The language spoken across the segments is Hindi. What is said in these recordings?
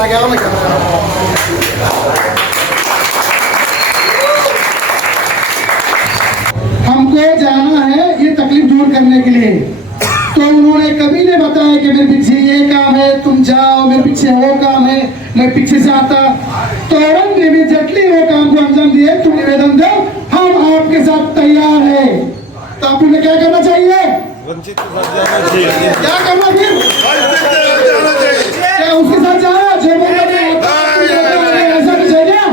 आगे आओ ना। हमको जाना है ये तकलीफ दूर करने के लिए, तो उन्होंने कभी नहीं बताया कि मेरे पीछे ये काम है तुम जाओ, मेरे पीछे वो काम है मैं पीछे से आता। तुरंत इमीडिएटली वो काम को अंजाम दिए, तुम निवेदन दो हम आपके साथ तैयार है। तो आप उन्हें क्या करना चाहिए? वंचित के साथ जाना चाहिए। क्या करना फिर? क्या उसके साथ जाना? जो ऐसा कुछ है क्या?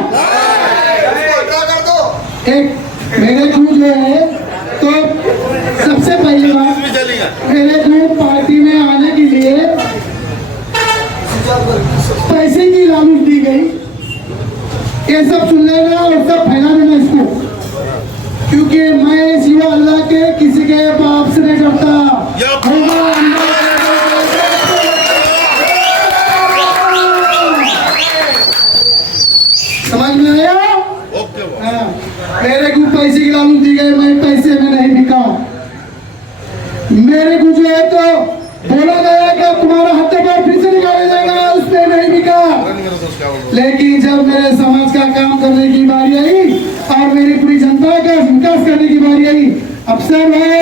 एक मेरे को जो है तो सबसे पहली बात मेरे को पार्टी में आने के लिए पैसे की लालच दी गई। ये सब सुन लेना और सब फैला देना इसको, क्योंकि मैं सिवा अल्लाह के किसी के बाप से नहीं डरता। समझ में आया? मेरे को पैसे की लालच दी गई, मैं पैसे में नहीं बिका। मेरे को जो है तो बोला गया कि तुम्हारा हत्या पर फिर से निकाला जाएगा, उसने नहीं बिका। लेकिन जब मेरे समाज का काम करने की बारी आई और मेरी पूरी जनता का विकास करने की बारी आई, अफसर है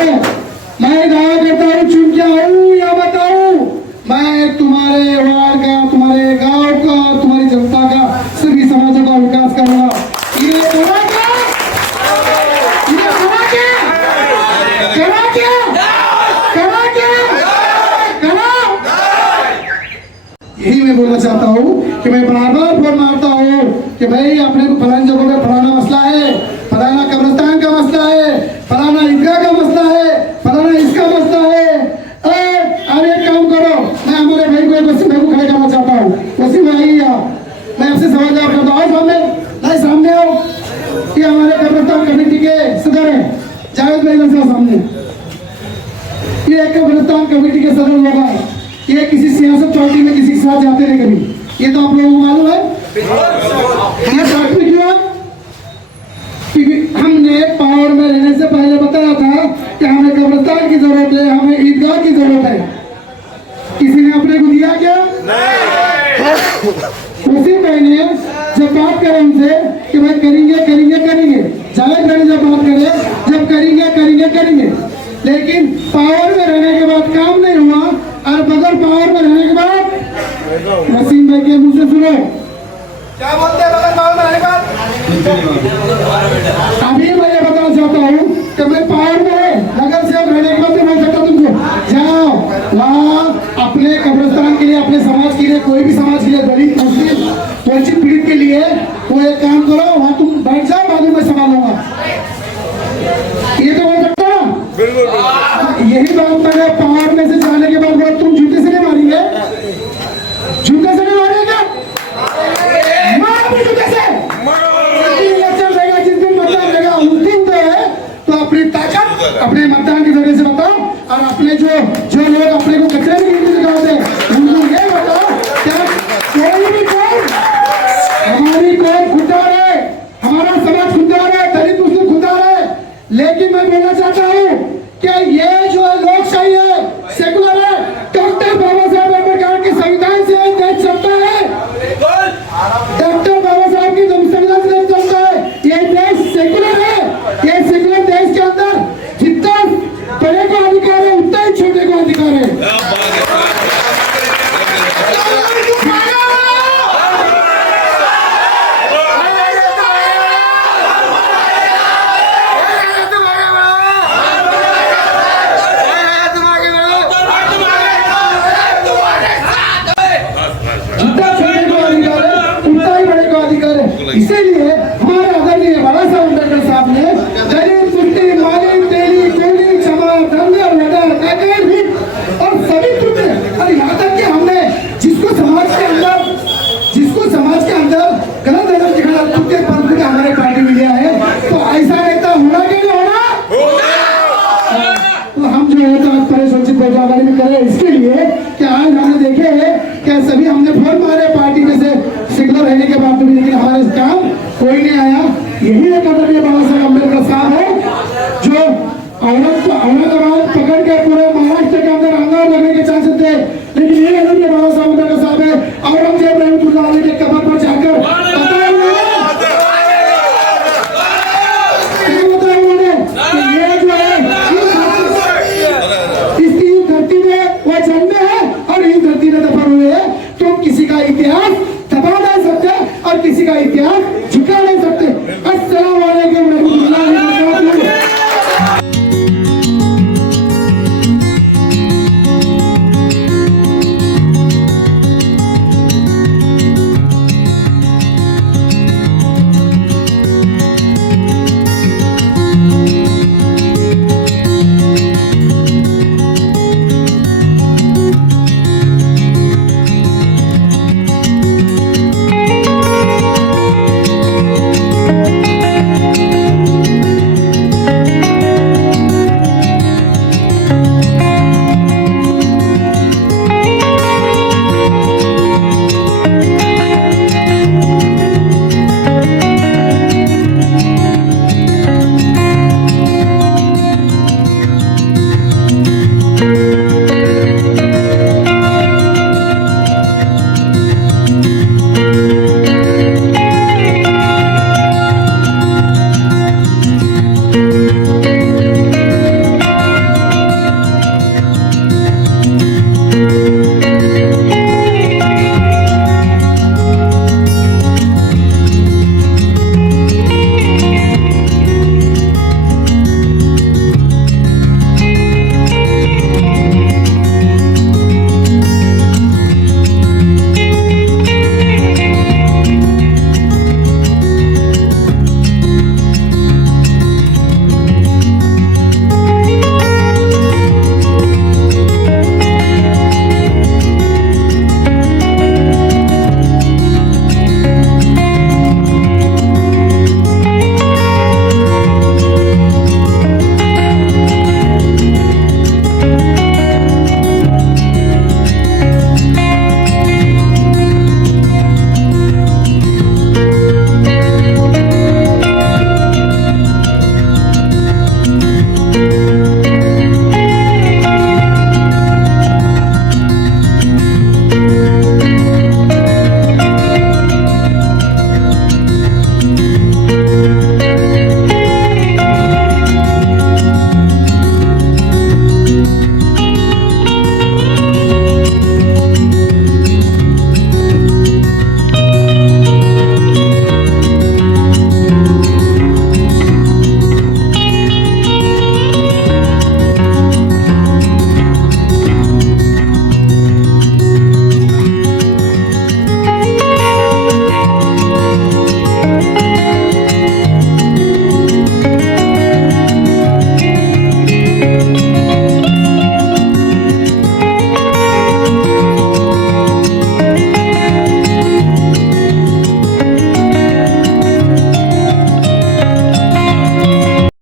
मैं दावा करता हूँ चुन क्या हूँ या बताऊँ, मैं तुम्हारे वार्ड का, तुम्हारे गांव का, तुम्हारी जनता का, सभी समाजों का विकास करूंगा। ये करा क्या? ये करा क्या? करा क्या? करा क्या? करा? यही मैं बोलना चाहता हूँ कि मैं बार बार फोन मारता हूँ कि भाई अपने को फलानी जगहों में फलाना मसला है, फलाना कब्रिस्तान का मसला है, फलाना ईदगाह का मसला है, फलाना इसका मसला है। अरे एक काम करो, मैं हमारे भाई को वसीम भाई को खड़े करना चाहता हूँ। वसीम भाई मैं आपसे सवाल जवाब करता हूँ, सामने नहीं सामने आओ। ये हमारे कब्रिस्तान कमेटी के सदर है जावेद भाई साहब सामने। ये कब्रिस्तान कमेटी के सदर लोग हैं, ये किसी सियासत पार्टी में किसी के साथ जाते नहीं कभी, ये तो आप लोगों को मालूम है। ये साथ में क्यों? क्योंकि हमने पावर में रहने से पहले बताया था कि हमें कब्रिस्तान की जरूरत है, हमें ईदगाह की जरूरत है। किसी ने अपने को दिया क्या? उसी महीने जब बात करें उनसे कि भाई करेंगे करेंगे करेंगे, जावेद भाई जब बात करें जब करेंगे करेंगे करेंगे, लेकिन पावर में रहने के बाद काम नहीं हुआ। और बगैर पावर में रहने के बाद वसीम भाई के मुंह से सुनो क्या बोलते हैं बगैर पावर में रहने के बाद। अभी मैं ये बताना चाहता हूँ कि मैं पावर में नगर से रहने के बाद बोल सकता तुमको जाओ वहाँ अपने कब्रिस्तान के लिए, अपने समाज के लिए, कोई भी समाज के लिए, दलित मुस्लिम वंचित पीड़ित के लिए वो एक काम करो, वहाँ तुम बैठ जाओ, बाद में संभालूंगा। ये तो बोल सकता ना? यही बात मैंने पावर में से जाने के बाद बोला, तुम जूते से नहीं मारेंगे? जूते से नहीं मारेंगे? मारो जूते से। इलेक्शन रहेगा जिस दिन मतदान रहेगा उस दिन तो है, तो अपनी ताकत अपने मतदान के जरिए से बताओ। और अपने जो लोग अपने को कचरे में गिनती दिखाते हैं उनको ये बताओ क्या कोई भी कौन हमारी कौन खुददार है, हमारा समाज खुददार है, दलित मुस्लिम खुददार है। लेकिन मैं बोलना चाहता हूँ कि ये जो लोकशाही है, सेकुलर है, डॉक्टर बाबा साहब अम्बेडकर के संविधान से देश चलता है। डॉक्टर बाबा साहब की संविधान से देश चलता है। ये देश सेकुलर है। ये सेकुलर देश के अंदर जितना बड़े को अधिकार है उतना ही छोटे को अधिकार है। इसीलिए हमारे आदरणीय बाबा साहब अम्बेडकर साहब ने दलित मुस्लिम मालिक तेली कोली चमार दंगल वडर काकर भी और सभी टूटे, और यहाँ तक कि हमने जिसको समाज के अंदर गलत नजर दिखाना टूटे पर हमारे पार्टी में लिया है, तो ऐसा नेता होना कि नहीं होना? तो हम जो है तो आज परिसंचित बेजाबारी में करें इसके लिए कि आज हमने देखे है कि सभी हमने फोन मारे पार्टी में से सिग्नल रहने के बाद भी, लेकिन हमारे काम कोई नहीं आया। यही एक आदरणीय बाबा साहब अम्बेडकर साहब है जो औरंगाबाद पकड़ के पूरे